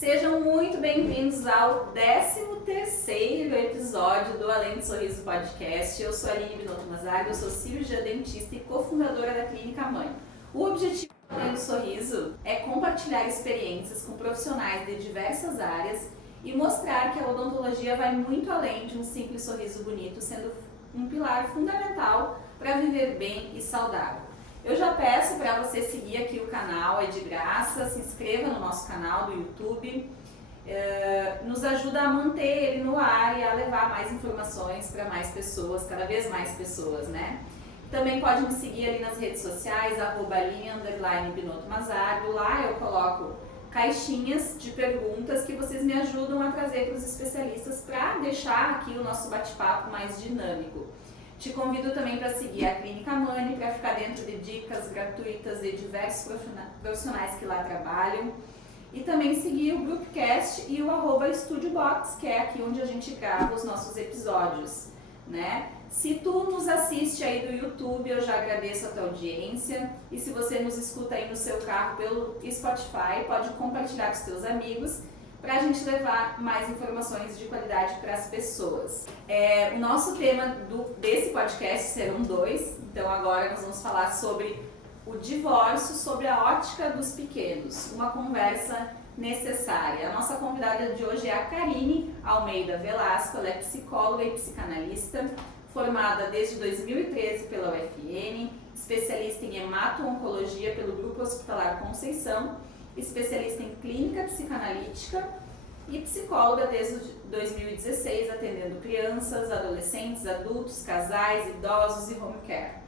Sejam muito bem-vindos ao 13º episódio do Além do Sorriso Podcast. Eu sou a Aline Binotto Mazzago, eu sou cirurgiã dentista e cofundadora da Clínica Mãe. O objetivo do Além do Sorriso é compartilhar experiências com profissionais de diversas áreas e mostrar que a odontologia vai muito além de um simples sorriso bonito, sendo um pilar fundamental para viver bem e saudável. Eu já peço para você seguir aqui o canal, é de graça, se inscreva no nosso canal do YouTube, nos ajuda a manter ele no ar e a levar mais informações para mais pessoas, cada vez mais pessoas, né? Também pode me seguir ali nas redes sociais, @Aline_Binotto Mazzago. Lá eu coloco caixinhas de perguntas que vocês me ajudam a trazer para os especialistas para deixar aqui o nosso bate-papo mais dinâmico. Te convido também para seguir a Clínica Mãe, para ficar dentro de dicas gratuitas de diversos profissionais que lá trabalham. E também seguir o Groupcast e o @StudioBox, que é aqui onde a gente grava os nossos episódios, né? Se tu nos assiste aí do YouTube, eu já agradeço a tua audiência. E se você nos escuta aí no seu carro pelo Spotify, pode compartilhar com os teus amigos, para a gente levar mais informações de qualidade para as pessoas. O nosso tema desse podcast serão 2, então agora nós vamos falar sobre o divórcio, sobre a ótica dos pequenos, uma conversa necessária. A nossa convidada de hoje é a Karine Almeida Velasco, ela é psicóloga e psicanalista, formada desde 2013 pela UFN, especialista em hemato-oncologia pelo Grupo Hospitalar Conceição, especialista em clínica psicanalítica e psicóloga desde 2016, atendendo crianças, adolescentes, adultos, casais, idosos e home care.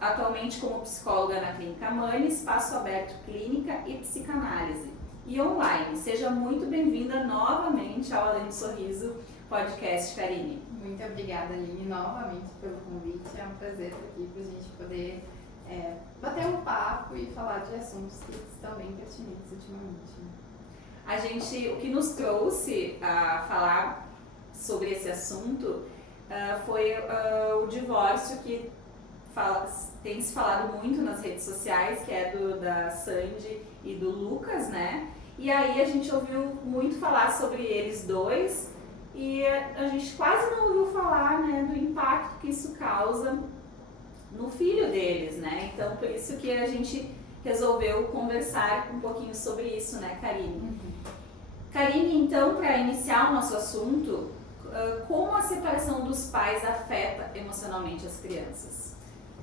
Atualmente como psicóloga na Clínica Mãe, Espaço Aberto Clínica e Psicanálise e online. Seja muito bem-vinda novamente ao Além do Sorriso Podcast, Karine. Muito obrigada, Aline, novamente pelo convite. É um prazer estar aqui para a gente poder bater um papo e falar de assuntos que estão bem pertinentes ultimamente. O que nos trouxe a falar sobre esse assunto foi o divórcio que tem se falado muito nas redes sociais, que é da Sandy e do Lucas, né? E aí a gente ouviu muito falar sobre eles dois e a gente quase não ouviu falar, né, do impacto que isso causa no filho deles, né? Então, por isso que a gente resolveu conversar um pouquinho sobre isso, né, Karine? Karine, então, para iniciar o nosso assunto, como a separação dos pais afeta emocionalmente as crianças?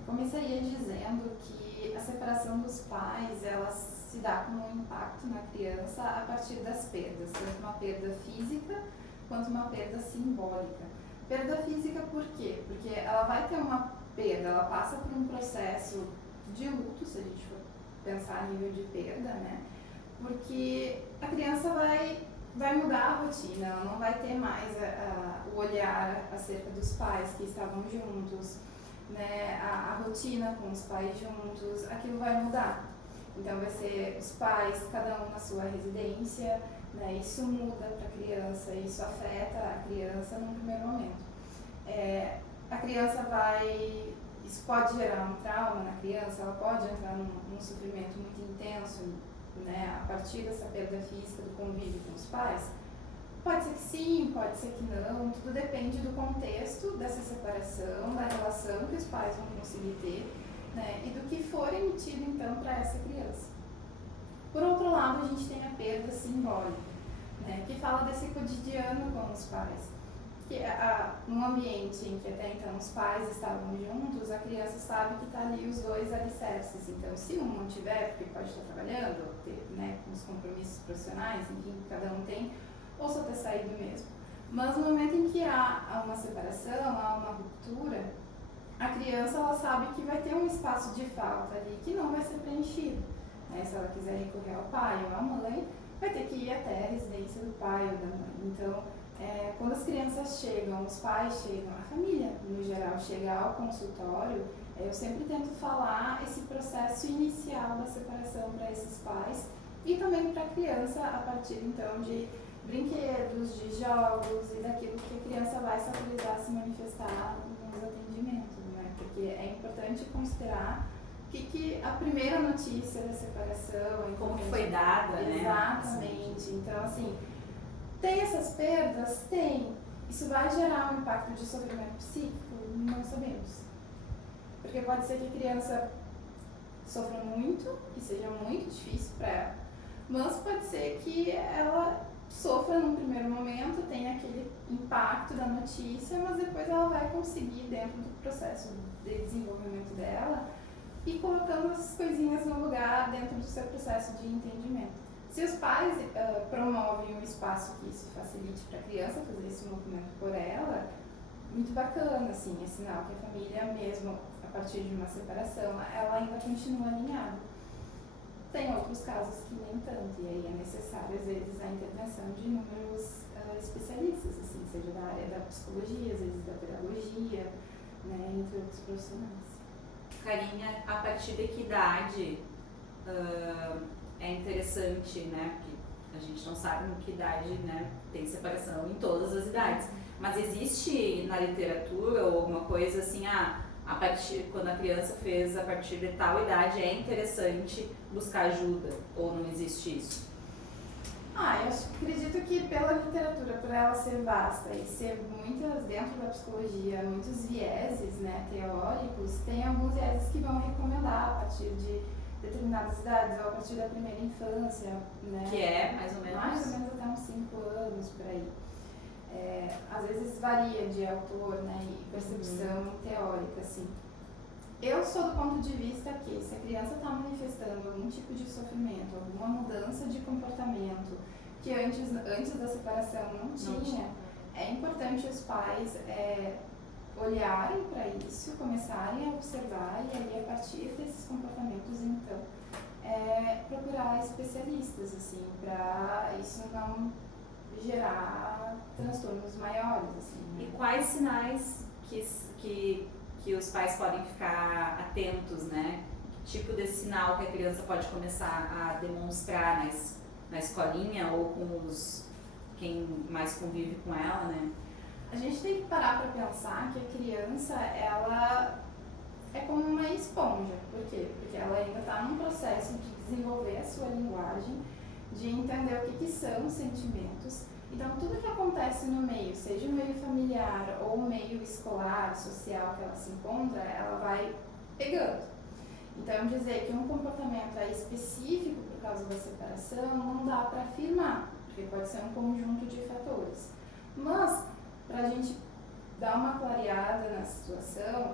Começaria dizendo que a separação dos pais, ela se dá com um impacto na criança a partir das perdas, tanto uma perda física quanto uma perda simbólica. Perda física por quê? Porque ela vai ter uma perda, ela passa por um processo de luto, se a gente for pensar a nível de perda, né? Porque a criança vai mudar a rotina, ela não vai ter mais o olhar acerca dos pais que estavam juntos, né? A rotina com os pais juntos, aquilo vai mudar. Então vai ser os pais, cada um na sua residência, né? Isso muda para a criança, isso afeta a criança num primeiro momento. A criança isso pode gerar um trauma na criança, ela pode entrar num sofrimento muito intenso, né, a partir dessa perda física do convívio com os pais. Pode ser que sim, pode ser que não, tudo depende do contexto dessa separação, da relação que os pais vão conseguir ter, né, e do que for emitido então para essa criança. Por outro lado, a gente tem a perda simbólica, né, que fala desse cotidiano com os pais. Que num ambiente em que até então os pais estavam juntos, a criança sabe que está ali os dois alicerces. Então, se um não tiver, porque pode estar trabalhando, ou ter, né, uns compromissos profissionais, enfim, cada um tem, ou só ter saído mesmo. Mas no momento em que há uma separação, há uma ruptura, a criança ela sabe que vai ter um espaço de falta ali que não vai ser preenchido. Né? Se ela quiser recorrer ao pai ou à mãe, vai ter que ir até a residência do pai ou da mãe. Então, quando as crianças chegam, os pais chegam, a família no geral chega ao consultório, eu sempre tento falar esse processo inicial da separação para esses pais e também para a criança a partir então de brinquedos, de jogos e daquilo que a criança vai se autorizar a se manifestar nos atendimentos, né? Porque é importante considerar que a primeira notícia da separação... Como que foi dada, né? Exatamente. assim, tem essas perdas? Tem. Isso vai gerar um impacto de sofrimento psíquico? Não sabemos. Porque pode ser que a criança sofra muito e seja muito difícil para ela. Mas pode ser que ela sofra num primeiro momento, tenha aquele impacto da notícia, mas depois ela vai conseguir, dentro do processo de desenvolvimento dela, ir colocando essas coisinhas no lugar dentro do seu processo de entendimento. Se os pais promovem um espaço que isso facilite para a criança fazer esse movimento por ela, muito bacana, assim, é sinal que a família mesmo, a partir de uma separação, ela ainda continua alinhada. Tem outros casos que nem tanto, e aí é necessário, às vezes, a intervenção de inúmeros especialistas, assim, seja da área da psicologia, às vezes da pedagogia, né, entre outros profissionais. Carinha, a partir de que idade é interessante, né? Porque a gente não sabe em que idade, né, tem separação em todas as idades. Mas existe na literatura ou alguma coisa assim, a partir, quando a criança fez a partir de tal idade é interessante buscar ajuda, ou não existe isso? Eu acredito que pela literatura, por ela ser vasta e ser muitas, dentro da psicologia, muitos vieses, né, teóricos, tem alguns vieses que vão recomendar a partir de determinadas idades, ou a partir da primeira infância, né? Que é mais ou menos? Mais ou menos até uns 5 anos, por aí. Às vezes varia de autor, né, e percepção teórica, assim. Eu sou do ponto de vista que se a criança está manifestando algum tipo de sofrimento, alguma mudança de comportamento que antes da separação não tinha, é importante os pais olharem para isso, começarem a observar e aí a partir desses comportamentos então procurar especialistas, assim, para isso não gerar transtornos maiores, assim, né? E quais sinais que os pais podem ficar atentos, né? Que tipo de sinal que a criança pode começar a demonstrar na escolinha ou com quem mais convive com ela, né? A gente tem que parar para pensar que a criança, ela é como uma esponja. Por quê? Porque ela ainda está num processo de desenvolver a sua linguagem, de entender o que são os sentimentos. Então, tudo que acontece no meio, seja o meio familiar ou o meio escolar, social que ela se encontra, ela vai pegando. Então, dizer que um comportamento é específico por causa da separação não dá para afirmar, porque pode ser um conjunto de fatores. Mas, para a gente dar uma clareada na situação,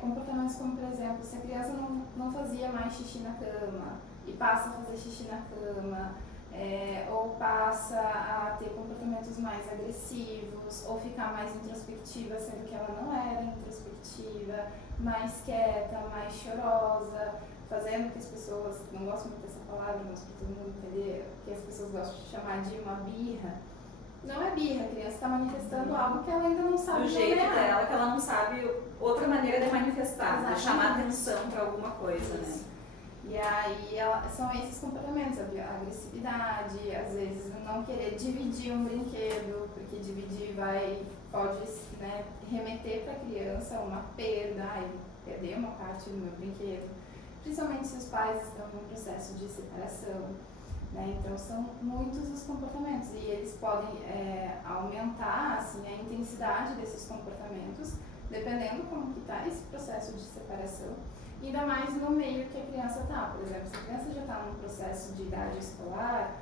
comportamentos como, por exemplo, se a criança não fazia mais xixi na cama e passa a fazer xixi na cama, ou passa a ter comportamentos mais agressivos, ou ficar mais introspectiva, sendo que ela não era introspectiva, mais quieta, mais chorosa, fazendo que as pessoas, não gosto muito dessa palavra, mas para todo mundo entender, que as pessoas gostam de chamar de uma birra. Não é birra, a criança está manifestando algo que ela ainda não sabe. Do jeito dela, que ela não sabe outra maneira de manifestar, de chamar atenção para alguma coisa, né? E aí são esses comportamentos, a agressividade, às vezes não querer dividir um brinquedo, porque dividir pode, né, remeter para a criança uma perda, perder uma parte do meu brinquedo, principalmente se os pais estão em um processo de separação, né? Então são muitos os comportamentos e eles podem aumentar assim, a intensidade desses comportamentos, dependendo como que está esse processo de separação. Ainda mais no meio que a criança está. Por exemplo, se a criança já está num processo de idade escolar,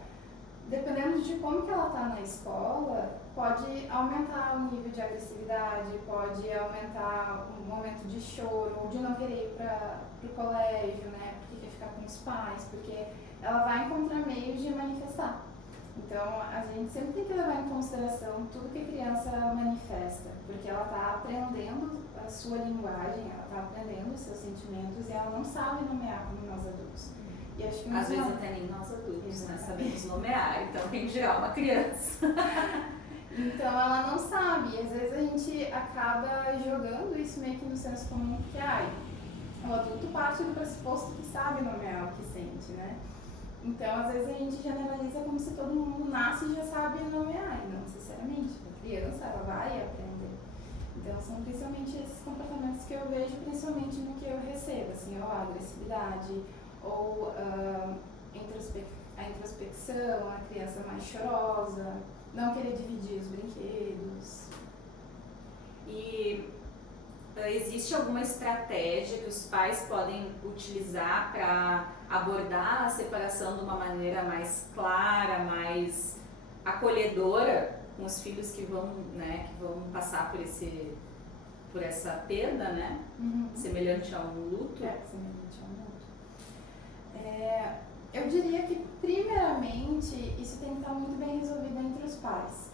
dependendo de como que ela está na escola, pode aumentar o nível de agressividade, pode aumentar o momento de choro, ou de não querer ir para o colégio, né? Porque quer ficar com os pais, porque ela vai encontrar meios de manifestar. Então, a gente sempre tem que levar em consideração tudo que a criança manifesta, porque ela está aprendendo a sua linguagem, ela está aprendendo os seus sentimentos e ela não sabe nomear como nós adultos. E acho que às vezes até nem nós adultos, né, sabemos nomear, então quem dirá uma criança. Então ela não sabe, e às vezes a gente acaba jogando isso meio que no senso comum, que o adulto parte do pressuposto que sabe nomear o que sente, né? Então, às vezes a gente generaliza como se todo mundo nasce e já sabe nomear, e não necessariamente. A criança, ela vai aprender. Então, são principalmente esses comportamentos que eu vejo, principalmente no que eu recebo, assim, ou a agressividade, ou a introspecção, a criança mais chorosa, não querer dividir os brinquedos. E existe alguma estratégia que os pais podem utilizar para abordar a separação de uma maneira mais clara, mais acolhedora com os filhos que vão, né, que vão passar por essa perda, né? Semelhante a um luto? Semelhante a um luto. Eu diria que, primeiramente, isso tem que estar muito bem resolvido entre os pais.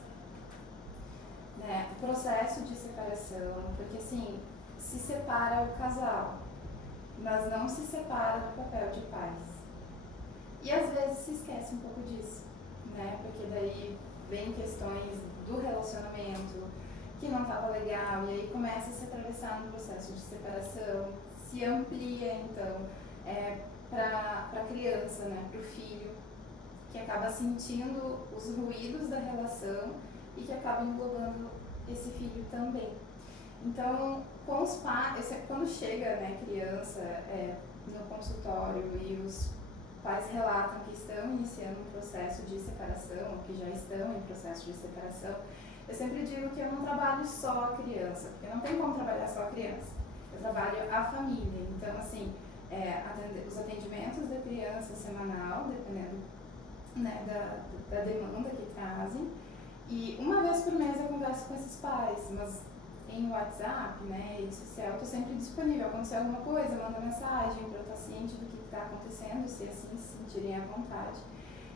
Né? O processo de separação, porque assim, se separa o casal, mas não se separa do papel de pais. E às vezes se esquece um pouco disso, né? Porque daí vem questões do relacionamento que não estava legal, e aí começa a se atravessar no processo de separação, se amplia então para a criança, né? Para o filho, que acaba sentindo os ruídos da relação e que acaba englobando esse filho também. Então, com os pais, quando chega, né, criança no consultório e os pais relatam que estão iniciando um processo de separação, ou que já estão em processo de separação, eu sempre digo que eu não trabalho só a criança, porque não tem como trabalhar só a criança. Eu trabalho a família. Então, assim, os atendimentos da criança semanal, dependendo, né, da demanda que trazem. E uma vez por mês eu converso com esses pais, mas em WhatsApp, né, rede social, eu estou sempre disponível. Acontecer alguma coisa, manda mensagem para eu estar ciente do que está acontecendo, se assim se sentirem à vontade.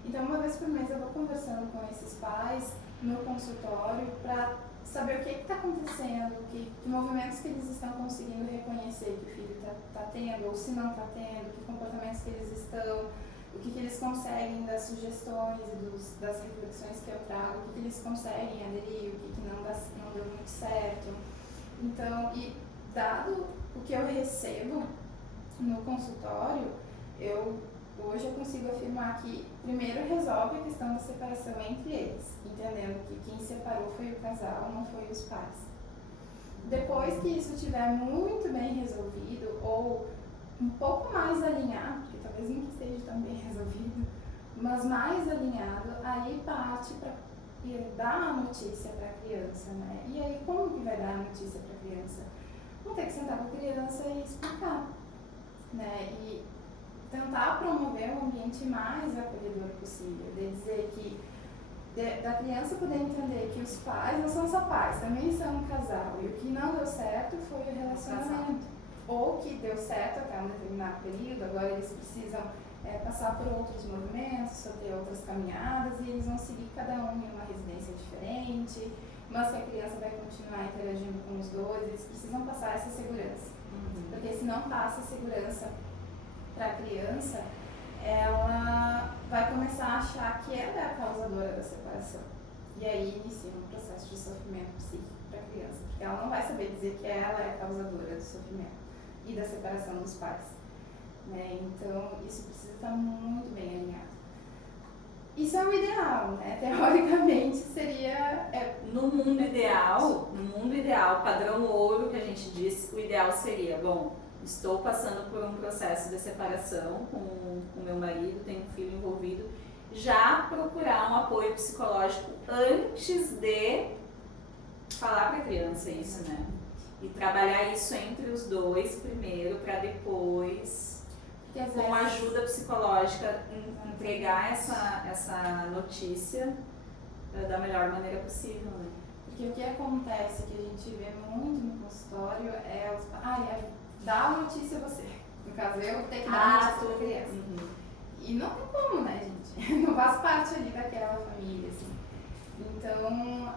Então, uma vez por mês eu vou conversando com esses pais no consultório para saber o que está acontecendo, que movimentos que eles estão conseguindo reconhecer que o filho está tendo, ou se não está tendo, que comportamentos que eles estão, o que eles conseguem das sugestões e das reflexões que eu trago, o que eles conseguem aderir, o que não deu muito certo. Então, e dado o que eu recebo no consultório, hoje eu consigo afirmar que primeiro resolve a questão da separação entre eles, entendendo que quem separou foi o casal, não foi os pais. Depois que isso estiver muito bem resolvido, ou um pouco mais alinhado, porque talvez não esteja tão bem resolvido, mas mais alinhado, aí parte para dar a notícia para a criança, né? E aí como que vai dar a notícia para a criança? Vão ter que sentar com a criança e explicar, né? E tentar promover um ambiente mais acolhedor possível, de dizer que da criança poder entender que os pais não são só pais, também são um casal, e o que não deu certo foi o relacionamento, ou que deu certo até um determinado período, agora eles precisam passar por outros movimentos, ter outras caminhadas, e eles vão seguir cada um em uma residência diferente, mas que a criança vai continuar interagindo com os dois, eles precisam passar essa segurança, porque se não passa segurança para a criança, ela vai começar a achar que ela é a causadora da separação. E aí inicia um processo de sofrimento psíquico para a criança, porque ela não vai saber dizer que ela é a causadora do sofrimento e da separação dos pais. Né? Então, isso precisa estar muito bem alinhado. Isso é o ideal, né? Teoricamente seria... No mundo ideal, padrão ouro que a gente diz, o ideal seria, bom, estou passando por um processo de separação com o meu marido, tenho um filho envolvido, já procurar um apoio psicológico antes de falar para a criança isso, né? E trabalhar isso entre os dois primeiro, para depois, com ajuda psicológica, entregar essa notícia da melhor maneira possível, né? Porque o que acontece, que a gente vê muito no consultório, é dá a notícia a você. No caso, eu tenho que dar a notícia para a criança. E não tem como, né, gente? Não faz parte ali daquela família, assim. Então,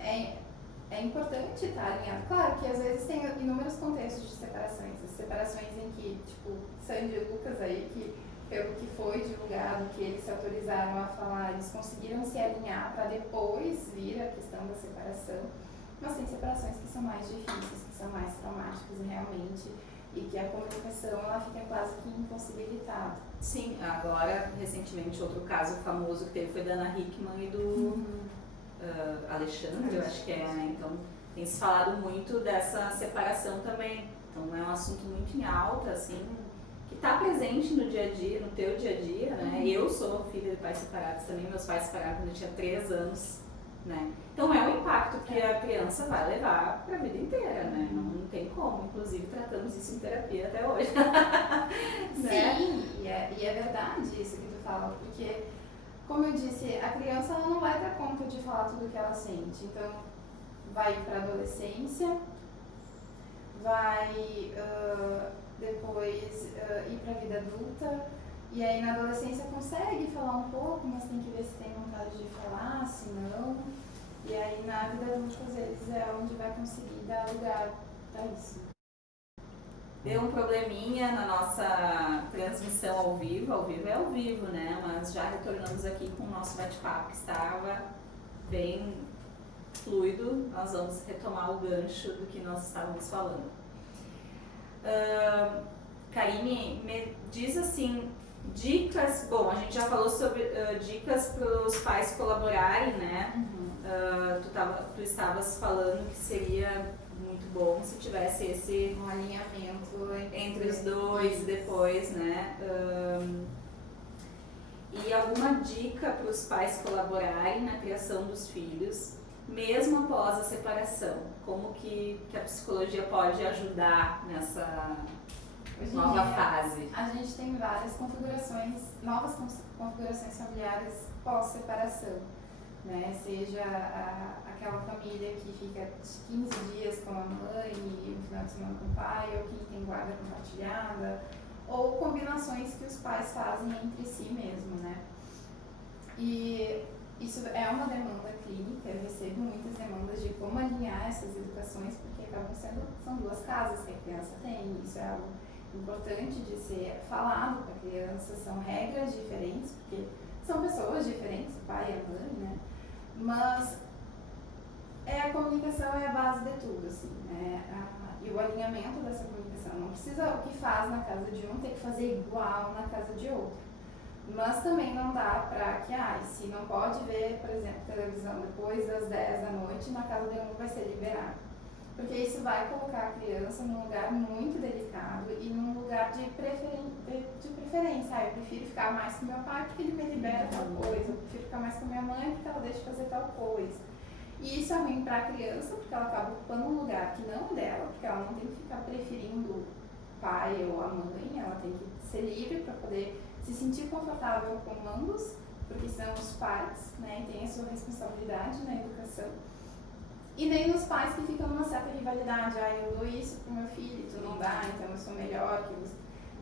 é importante estar alinhado. Claro que às vezes tem inúmeros contextos de separações. As separações em que, tipo, Sandy e Lucas aí, que pelo que foi divulgado, que eles se autorizaram a falar, eles conseguiram se alinhar para depois vir a questão da separação. Mas tem separações que são mais difíceis, que são mais traumáticas realmente, e que a comunicação ela fica quase que impossibilitada. Sim, agora, recentemente, outro caso famoso que teve foi da Ana Hickman e do Alexandre, eu acho que é, né? Então, tem se falado muito dessa separação também. Então, é um assunto muito em alta, assim, que está presente no dia a dia, no teu dia a dia, né? Eu sou filha de pais separados também, meus pais separaram quando eu tinha 3 anos, né? Então é um impacto que a criança vai levar para a vida inteira, né? Não tem como, inclusive tratamos isso em terapia até hoje. Né? Sim, e é verdade isso que tu fala, porque, como eu disse, a criança ela não vai dar conta de falar tudo o que ela sente, então vai para a adolescência, vai depois ir para a vida adulta, e aí na adolescência consegue falar um pouco, mas tem que ver se tem vontade de falar, se não. E aí na vida adulta às vezes é onde vai conseguir dar lugar para isso. Deu um probleminha na nossa transmissão ao vivo é ao vivo, né? Mas já retornamos aqui com o nosso bate-papo que estava bem fluido. Nós vamos retomar o gancho do que nós estávamos falando. Karine, me diz assim, dicas, bom, a gente já falou sobre dicas para os pais colaborarem, né? Tu estavas falando que seria muito bom se tivesse esse um alinhamento entre os dois e depois, né? E alguma dica para os pais colaborarem na criação dos filhos, mesmo após a separação? Como que a psicologia pode ajudar nessa nova fase? A gente tem várias novas configurações familiares pós-separação, né? Seja aquela família que fica 15 dias com a mãe e um final de semana com o pai, ou que tem guarda compartilhada, ou combinações que os pais fazem entre si mesmo, né? E isso é uma demanda clínica, eu recebo muitas demandas de como alinhar essas educações, porque são 2 casas que a criança tem, isso é algo importante de ser falado para a criança, são regras diferentes, porque são pessoas diferentes, o pai e a mãe, né? Mas a comunicação é a base de tudo, assim, né? E o alinhamento dessa comunicação. Não precisa o que faz na casa de um ter que fazer igual na casa de outro. Mas também não dá pra que, se não pode ver, por exemplo, televisão depois das 10 da noite, na casa de um vai ser liberado. Porque isso vai colocar a criança num lugar muito delicado e num lugar de preferência. Eu prefiro ficar mais com meu pai porque ele me libera tal coisa, eu prefiro ficar mais com minha mãe porque ela deixa de fazer tal coisa. E isso é ruim para a criança porque ela acaba ocupando um lugar que não é dela, porque ela não tem que ficar preferindo o pai ou a mãe, ela tem que ser livre para poder se sentir confortável com ambos, porque são os pais, né, e tem a sua responsabilidade na educação. E nem os pais que ficam numa certa rivalidade, eu dou isso pro meu filho, tu não dá, então eu sou melhor que você.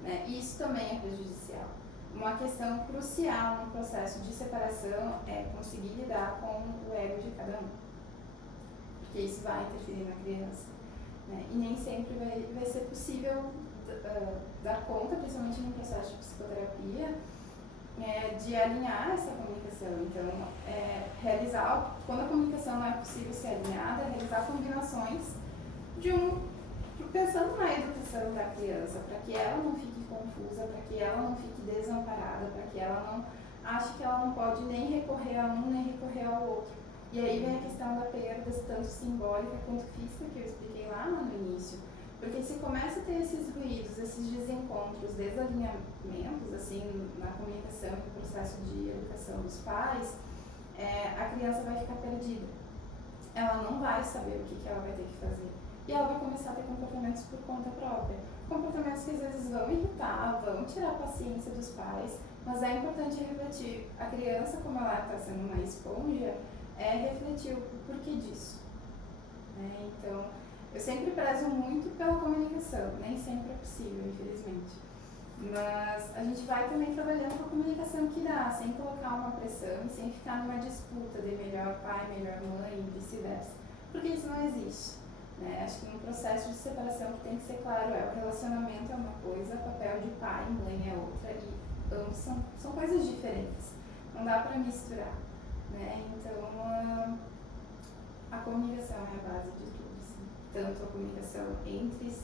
Né? Isso também é prejudicial. Uma questão crucial no processo de separação é conseguir lidar com o ego de cada um, porque isso vai interferir na criança. Né? E nem sempre vai ser possível dar conta, principalmente no processo de psicoterapia, de alinhar essa comunicação. Então, quando a comunicação não é possível ser alinhada, realizar combinações pensando na educação da criança, para que ela não fique confusa, para que ela não fique desamparada, para que ela não ache que ela não pode nem recorrer a um, nem recorrer ao outro. E aí vem a questão da perda, tanto simbólica quanto física, que eu expliquei lá no início. Porque se começa a ter esses ruídos, esses desencontros, desalinhamentos, assim, na comunicação, no processo de educação dos pais, a criança vai ficar perdida. Ela não vai saber o que ela vai ter que fazer. E ela vai começar a ter comportamentos por conta própria. Comportamentos que às vezes vão irritar, vão tirar a paciência dos pais, mas é importante refletir. A criança, como ela está sendo uma esponja, refletir o porquê disso. Então, eu sempre prezo muito pela comunicação, nem sempre é possível, infelizmente. Mas a gente vai também trabalhando com a comunicação que dá, sem colocar uma pressão e sem ficar numa disputa de melhor pai, melhor mãe e vice-versa. Porque isso não existe. Né? Acho que no processo de separação que tem que ser claro o relacionamento é uma coisa, papel de pai e mãe é outra, e ambos são coisas diferentes. Não dá para misturar. Né? Então, a comunicação é a base de tudo. Assim. Tanto a comunicação entre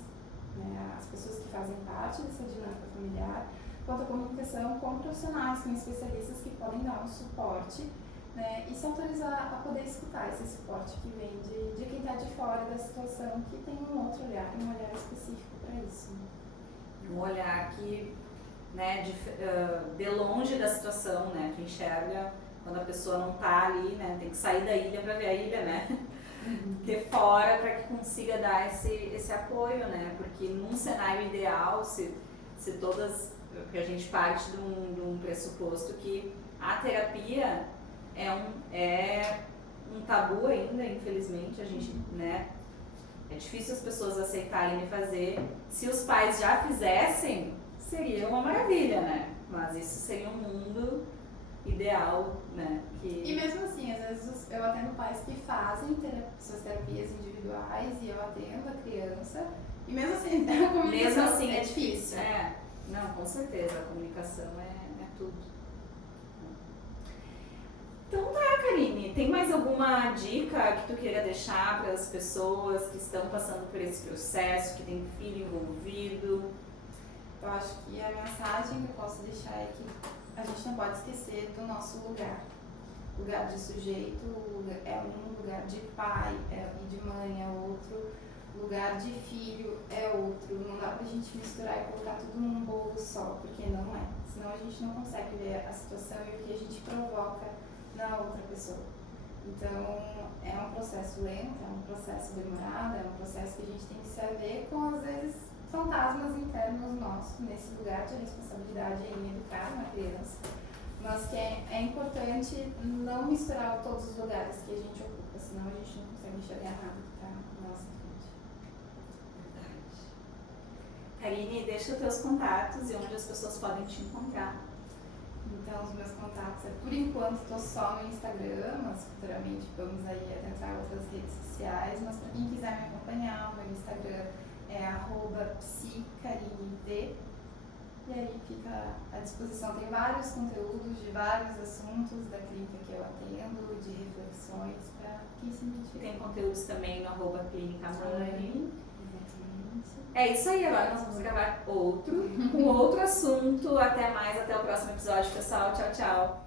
as pessoas que fazem parte dessa dinâmica familiar, quanto a comunicação com profissionais, com especialistas que podem dar um suporte, né, e se autorizar a poder escutar esse suporte que vem de quem está de fora da situação, que tem um outro olhar, um olhar específico para isso. Né? Um olhar que, né, de longe da situação, né, que enxerga quando a pessoa não está ali, né, tem que sair da ilha para ver a ilha, né, de fora para que consiga dar esse apoio, né, porque num cenário ideal, se todas, porque a gente parte de um pressuposto que a terapia é um tabu ainda, infelizmente, a gente, né, é difícil as pessoas aceitarem de fazer. Se os pais já fizessem, seria uma maravilha, né? Mas isso seria um mundo ideal, né? E mesmo assim, às vezes eu atendo pais que fazem suas terapias individuais e eu atendo a criança. E mesmo assim, a comunicação é difícil. Não, com certeza, a comunicação é tudo. Então tá, Karine, tem mais alguma dica que tu queira deixar para as pessoas que estão passando por esse processo, que tem filho envolvido? Eu acho que a mensagem que eu posso deixar é que a gente não pode esquecer do nosso lugar. Lugar de sujeito é um, lugar de pai e de mãe é outro, lugar de filho é outro. Não dá pra gente misturar e colocar tudo num bolo só, porque não é. Senão a gente não consegue ver a situação e o que a gente provoca na outra pessoa. Então, é um processo lento, é um processo demorado, é um processo que a gente tem que saber com, às vezes, fantasmas internos nossos, nesse lugar de responsabilidade em educar uma criança. Mas que é importante não misturar todos os lugares que a gente ocupa, senão a gente não consegue enxergar nada que está na nossa frente. Verdade. Karine, deixa os teus contatos e onde as pessoas podem te encontrar. Então, os meus contatos por enquanto, estou só no Instagram, mas futuramente vamos aí adentrar outras redes sociais. Mas para quem quiser me acompanhar, o meu Instagram é @psicarined. E aí fica à disposição. Tem vários conteúdos de vários assuntos da clínica que eu atendo, de reflexões, para quem se identifica. Tem conteúdos também no @clinicamãe. Exatamente. É isso aí, agora nós vamos gravar com outro assunto. Até mais, até o próximo episódio, pessoal. Tchau, tchau.